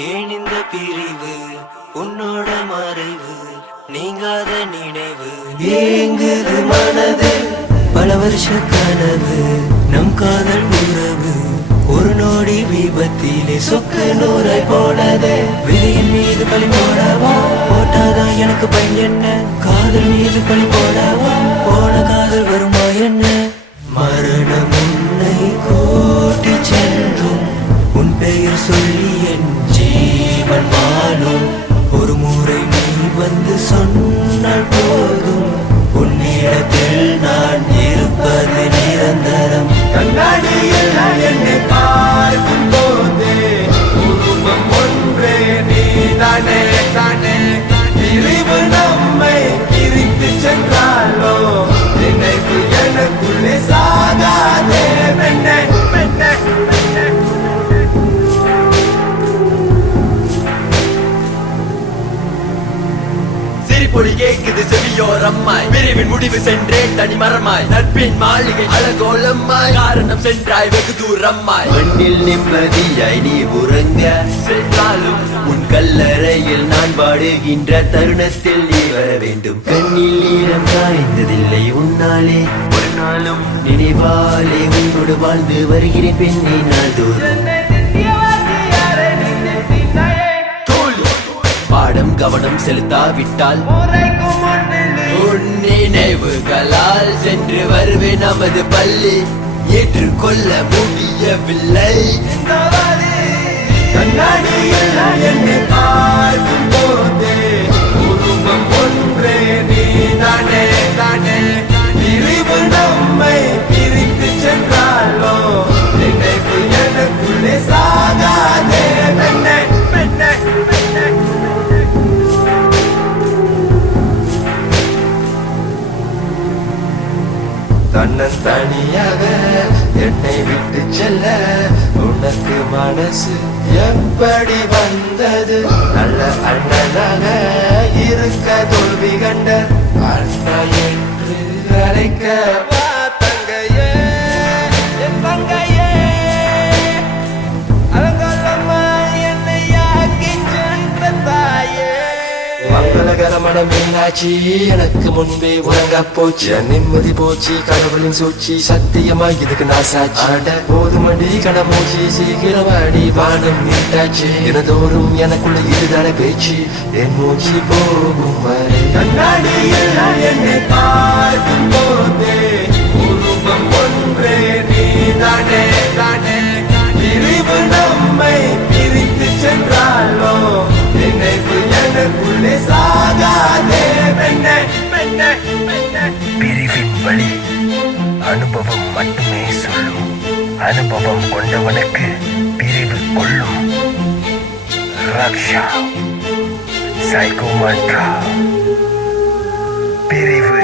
ஏன் இந்த பிரிவு உன்னோட மறைவு நீங்காத நினைவு ஏங்குது மனது பல வருஷ கனவு நம் காதல் உறவு ஒரு நொடி விபத்திலே சொக்கு நூறாய் போனதே விதியின் மீது பழி போடவா போட்டாதான் எனக்கு பயன் என்ன காதல் மீது பழி போடவா போன காதல் வருமா என்ன மரணம் உன்னை கூட்டி சென்றும் உன் பெயர் சொல்லி என் ஜீவன் வாழும் ஒரு முறை நீ வந்து சொன்னால் போதும் உன்னிடத்தில் நான் இருப்பது நிரந்தரம் கண்ணாடியில் என்னை பார்க்கும் போதே உருவம் ஒன்றே நீதானே தானே பிரிவு நம்மை பிரித்து சென்றாலோ நினைவு எனக்குள்ளே சாகாதே மென்ன மென்ன பொடி கேக்குது செவியோரம்மாய் பிரிவின் முடிவு சென்றேன் தனி மரமாய் நட்பின் மாளிகை அழகோலம்மாய் காரணம் சென்றாய் வெகு தூரம்மாய் மண்ணில் நிம்மதியாய் நீ உறங்க சென்றாலும் உன் கல்லறையில் நான் பாடுகின்ற தருணத்தில் நீ வர வேண்டும் கண்ணில் ஈரம் காய்ந்ததில்லை உன்னாலே ஒரு நாளும் நினைவாலே உன்னோடு வாழ்ந்து வருகிறேன் பெண்ணை நாள் தோறும் பாடம் கவனம் செலுத்தாவிட்டால் உன் நினைவுகளால் சென்று வருவேன் நமது பள்ளி ஏற்றுக்கொள்ள முடியவில்லை கண்ணாடியில் என்னை பார்க்கும் போதே உருவம் ஒன்றே நீதானே தானே பிரிவு நம்மை பிரித்து சென்றாலோ நினைவு எனக்குள்ளே சாகாதே பெண்ணே பெண்ணே பெண்ணே தன்னன் தனியாக என்னை விட்டு செல்ல உனக்கு மனசு எப்படி வந்தது நல்ல அண்ணனாக இருக்க தோல்வி கண்ட அண்ணா என்று அழைக்க வா தங்கையே என் தங்கையே அலங்கலமா என்னை ஆக்கி சென்ற தாயே மங்களகரமான மீனாட்சி எனக்கு முன்பே உறங்க போச்சு நிம்மதி போச்சு கடவுளின் சூழ்ச்சி சத்தியமா இதுக்கு நான் சாட்சி அட போதுமடி கணமூச்சி சீக்கிரமாடி வானம் நீட்டாச்சு தினதோறும் எனக்குள்ள இதுதான பேச்சு என் மூச்சு போகும் வரை கண்ணாடியில் என்னை பார்க்கும் போதே உருவம் ஒன்றே நீதானே தானே பிரிவு நம்மை பிரித்து சென்றாலோ நினைவு எனக்குள்ளே சாகாதே மென்ன மென்ன மென்ன பிரிவின் வழி அனுபவம் மட்டுமே சொல்லும் அனுபவம் கொண்டவனுக்கு பிரிவு கொள்ளும் ரக்ஷா சைகோ மந்த்ரா பிரிவு